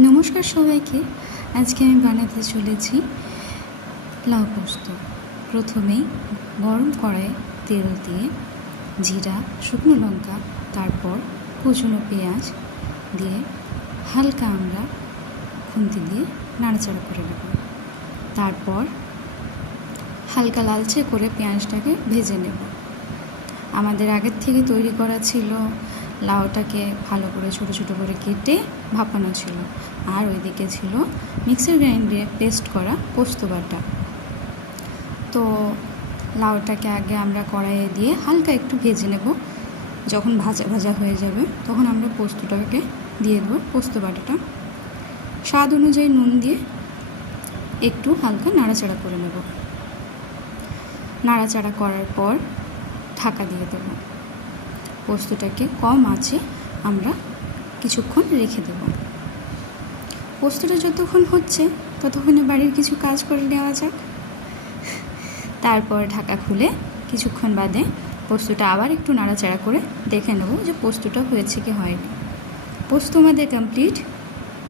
নমস্কার সবাইকে। আজকে আমি বানাতে চলেছি লাউ পোস্ত। প্রথমেই গরম কড়াইয়ে তেল দিয়ে জিরা, শুকনো লঙ্কা, তারপর কুচনো পেঁয়াজ দিয়ে হালকা আমরা খুন্তি দিয়ে নাড়াচাড়া করে নেব। তারপর হালকা লালচে করে পেঁয়াজটাকে ভেজে নেব। আমাদের আগের থেকে তৈরি করা ছিল লাউটাকে ভালো করে ছোটো ছোটো করে কেটে ভাপানো ছিল, আর ওইদিকে ছিল মিক্সার গ্রাইন্ডারে পেস্ট করা পোস্ত বাটা। তো লাউটাকে আগে আমরা কড়াইয়ে দিয়ে হালকা একটু ভেজে নেব। যখন ভাজা ভাজা হয়ে যাবে তখন আমরা পোস্তটাকে দিয়ে দেবো, পোস্ত বাটাটা। স্বাদ অনুযায়ী নুন দিয়ে একটু হালকা নাড়াচাড়া করে নেব। নাড়াচাড়া করার পর ঢাকা দিয়ে দেবো। পোস্তটাকে কম আঁচে আমরা কিছুক্ষণ রেখে দেব। পোস্তটা যতক্ষণ হচ্ছে ততক্ষণে বাড়ির কিছু কাজ করে নেওয়া যাক। তারপর ঢাকা খুলে কিছুক্ষণ বাদে পোস্তটা আবার একটু নাড়াচাড়া করে দেখে নেব যে পোস্তটা হয়েছে কি হয়নি। পোস্ত আমাদের কমপ্লিট।